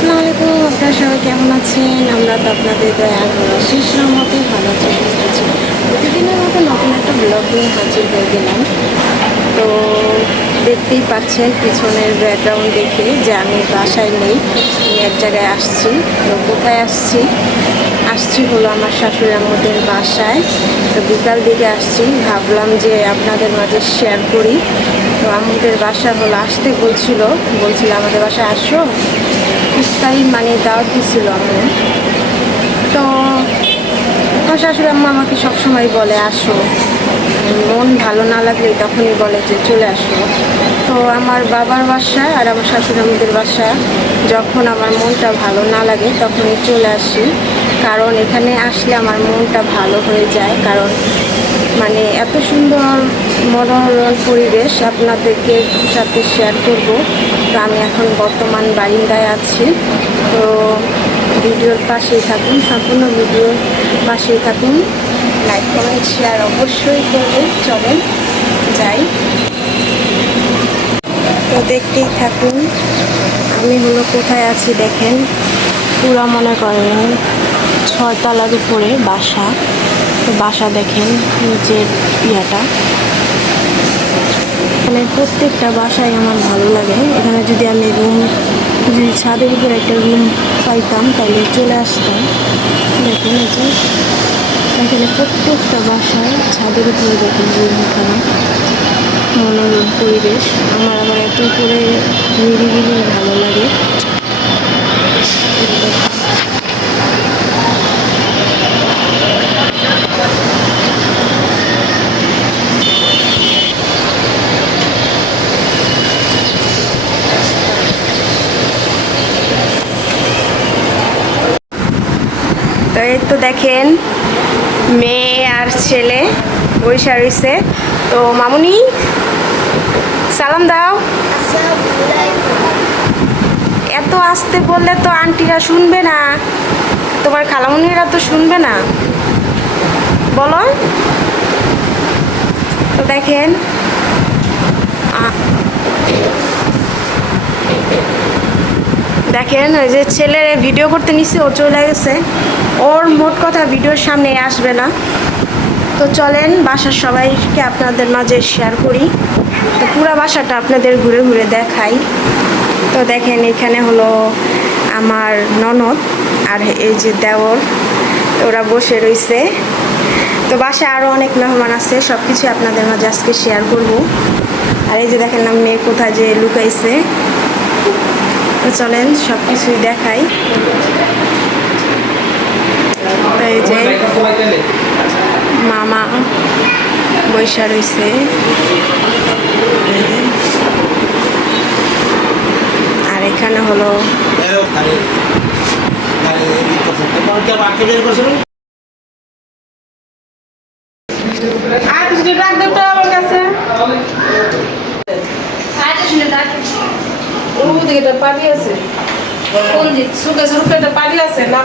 আসসালামু আলাইকুম, আপনারা সবাই কেমন আছেন? আমরা তো আপনাদের দয়া শেষ মতে ভালো আছি, সুস্থ আছি। প্রতিদিনের মতো নতুন একটা ব্লগ নিয়ে হাজির হয়ে গেলাম। তো দেখতেই পাচ্ছেন পিছনের ব্যাকগ্রাউন্ড দেখে যে আমি বাসায় নেই, আমি এক জায়গায় আসছি। তো কোথায় আসছি হলো আমার শাশুড়ি আমাদের বাসায়। তো বিকাল দিকে আসছি, ভাবলাম যে আপনাদের মাঝে শেয়ার করি। তো আমাদের বাসা হলো আসতে বলছিল আমাদের বাসায় আসো, ইফতারি মানে দাওয়াত দিছিল আমার। তো আমার শাশুড়ি আম্মা আমাকে সবসময় বলে আসো, মন ভালো না লাগলে তখনই বলে যে চলে আসো। তো আমার বাবার বাসা আর আমার শাশুড়ি আম্মুদের বাসা যখন আমার মনটা ভালো না লাগে তখনই চলে আসি, কারণ এখানে আসলে আমার মনটা ভালো হয়ে যায়। কারণ মানে এত সুন্দর মনোরম পরিবেশ আপনাদেরকে সাথে শেয়ার করব। তো আমি এখন বর্তমান বারিন্দায় আছি। তো ভিডিওর পাশেই থাকুন, সম্পূর্ণ ভিডিওর পাশেই থাকুন, লাইক কমেন্ট শেয়ার অবশ্যই করবেন। চলেন যাই, তো দেখতেই থাকুন। আমি হলো কোথায় আছি দেখেন, পুরা মনে করেন 6 তলার উপরে বাসা। তো বাসা দেখেন নিচের ইয়াটা, এখানে প্রত্যেকটা বাসায় আমার ভালো লাগে। এখানে যদি আমি যদি ছাদের উপরে একটা রুম পাইতাম তাহলে চলে আসতাম। দেখেন এই যে এখানে প্রত্যেকটা বাসায় ছাদের উপরে দেখেন রুম উঠানো, মনোরম পরিবেশ। আমার আবার এত করে নিরিবিলি ভালো লাগে। তো এই তো দেখেন মেয়ে আর ছেলে বৈশা রয়েছে। তো মামুনি সালাম দাও। এত আসতে বললে তো আন্টিরা শুনবে না, তোমার খালামুনিরা তো শুনবে না, বলো। তো দেখেন ওই যে ছেলের ভিডিও করতে নিচ্ছে, ও চলে গেছে। ওর মোট কথা ভিডিওর সামনে আসবে না। তো চলেন বাসার সবাইকে আপনাদের মাঝে শেয়ার করি। তো পুরো বাসাটা আপনাদের ঘুরে ঘুরে দেখাই। তো দেখেন এখানে হলো আমার ননদ আর এই যে দেওর, ওরা বসে রয়েছে। তো বাসায় আরও অনেক মেহমান আছে, সব কিছু আপনাদের মাঝে আজকে শেয়ার করব। আর এই যে দেখেন না মেয়ে কোথায় যে লুকাইছে। তো চলেন সব কিছুই দেখাই। এই যে মামা বৈশা রয়েছে, আর এখানে হলো পানি আছে, সুখে সুখে পানি আছে না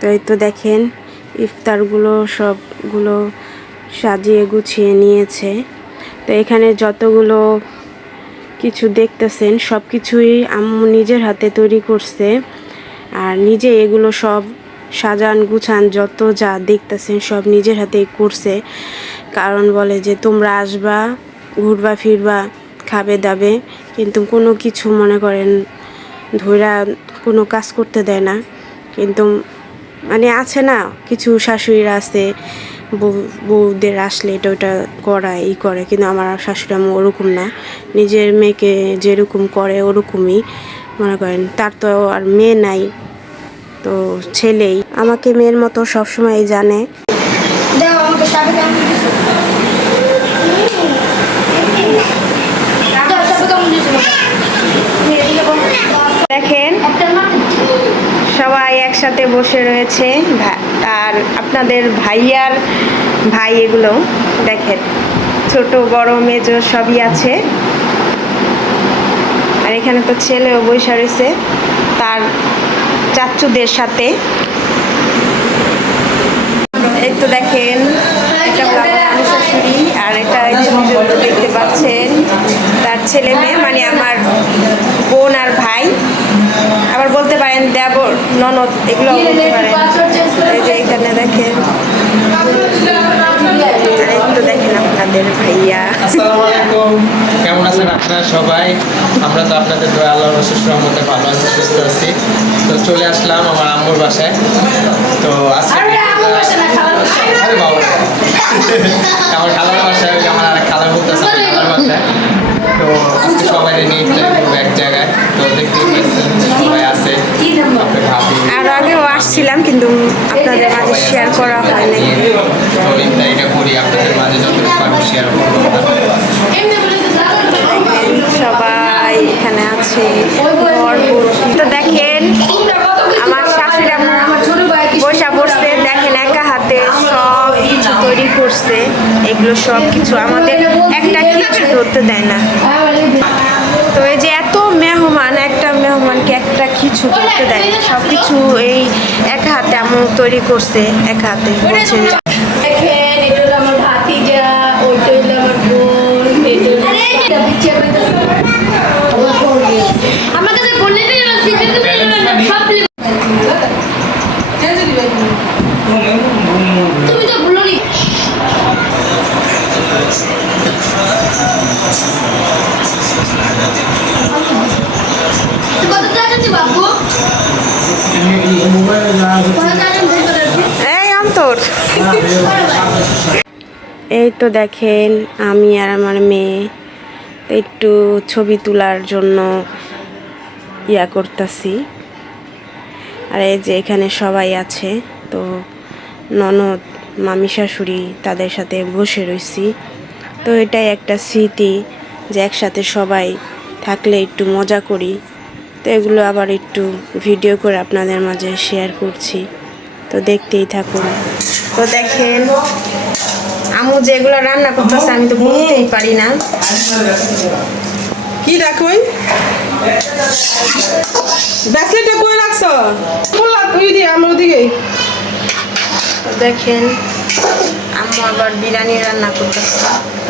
তো এই তো দেখেন ইফতারগুলো সবগুলো সাজিয়ে গুছিয়ে নিয়েছে। তো এখানে যতগুলো কিছু দেখতেছেন সব কিছুই আম্মু নিজের হাতে তৈরি করছে, আর নিজে এগুলো সব সাজান গুছান যত যা দেখতেছেন সব নিজের হাতেই করছে। কারণ বলে যে তোমরা আসবা, ঘুরবা ফিরবা, খাবে দাবে, কিন্তু কোনো কিছু মনে করেন ধইরা কোনো কাজ করতে দেয় না। কিন্তু মানে আছে না কিছু শাশুড়িরা আছে বউদের আসলে এটা ওটা করায় করে, কিন্তু আমার শাশুড়ি আম্মু ওরকম না, নিজের মেয়েকে যেরকম করে ওরকমই মনে করেন। তার তো আর মেয়ে নাই, তো ছেলেই আমাকে মেয়ের মতো সবসময় জানে। দাও আমাকে শাড়ি কেমন দিছো? দাও শাড়ি কেমন দিছো? দেখেন সবাই একসাথে বসে রয়েছে, আর আপনাদের ভাইয়ার ভাই এগুলো দেখেন, ছোট বড় মেজো সবই আছে। আর এখানে তো ছেলেও বসে রয়েছে তার চাচুদের সাথে। এই তো দেখেন এটা হলো আমার শাশুড়ি, আর এটা দেখতে পাচ্ছেন তার ছেলে মেয়ে, মানে আমার বোন আর ভাই, আবার বলতে পারেন দেবর ননদ, এগুলো বলতে পারেন। এই যে এখানে দেখেন, তো দেখেন আপনাদের ভাইয়া। আসসালামু আলাইকুম, কেমন আছেন আপনারা সবাই? আমরা তো আপনাদের দয়া আল্লাহর অশেষ রহমতে ভালো আছি, সুস্থ আছি। তো চলে আসলাম আমার আম্মুর বাসায়। তো আজকে আরে বাবা আমার খালার বাসায়, ওই যে আমার আরেক খালা বলতেছে খালার বাসায়। তো আজকে সবাই নিয়ে ঘুরবো এক জায়গায়। তো দেখতেই পাচ্ছেন সবাই আছে, আপনার ভাবি আর আগেও আসছিলাম কিন্তু আপনাদের মাঝে শেয়ার করা হয় নাই। তো এটা করি আপনাদের মাঝে যতটুকু পারবো শেয়ার করবো। সবাই এখানে আছে। তো দেখেন আমার শাশুড়ি আমার বসা পড়ছে, দেখেন একা হাতে সব কিছু তৈরি করছে। এগুলো সব কিছু আমাদের একটা কিছু ধরতে দেয় না। তো এই যে এত মেহমান, একটা মেহমানকে একটা কিছু করতে দেয় না, সব কিছু এই একা হাতে আমার তৈরি করছে, একা হাতে করছে। দেখেন এটা হলো আমার ভাতিজা, ওইটা হলো আমার বোন, এটা হলো বিচ্ছা পাইতেছে আমার কাছে বললে না সিক্রেট সব তুমি তো বলনি কত টাকা দিবা বাবু? এই অন্তর, এই তো দেখেন আমি আর আমার মেয়ে একটু ছবি তোলার জন্য ইয়া করতেছি। আর এই যে এখানে সবাই আছে, তো ননদ মামি শাশুড়ি তাদের সাথে বসে রয়েছি। তো এটাই একটা স্মৃতি যে একসাথে সবাই থাকলে একটু মজা করি। তো এগুলো আবার একটু ভিডিও করে আপনাদের মাঝে শেয়ার করছি, তো দেখতেই থাকুন। তো দেখেন আম্মু যেগুলো রান্না করতেছে আমি তো বলতেই পারি না। কি রাখই ব্যাসলেটটা কই রাখছ? খোলা তুই দি আমার দিকে। তো দেখেন আম্মু আবার বিরিয়ানি রান্না করতেছে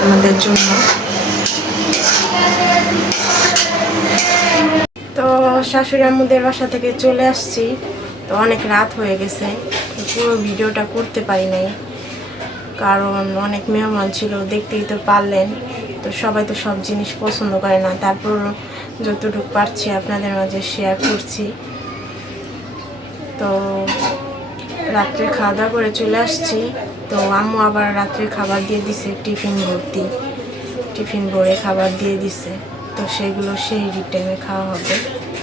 আমাদের জন্য। তো শাশুড়ি আম্মুদের বাসা থেকে চলে আসছি, তো অনেক রাত হয়ে গেছে, পুরো ভিডিওটা করতে পারি নাই কারণ অনেক মেহমান ছিল, দেখতেই তো পারলেন। তো সবাই তো সব জিনিস পছন্দ করে না, তারপর যতটুকু পারছি আপনাদের মাঝে শেয়ার করছি। তো রাত্রে খাওয়া দাওয়া করে চলে আসছি। তো আম্মু আবার রাত্রে খাবার দিয়ে দিছে, টিফিন ভর্তি, টিফিন ভরে খাবার দিয়ে দিছে। তো সেগুলো সেই টাইমে খাওয়া হবে।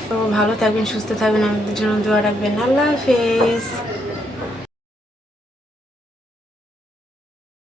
তো ভালো থাকবেন, সুস্থ থাকবেন, আমাদের জন্য দোয়া রাখবেন। আল্লাহ হাফেজ।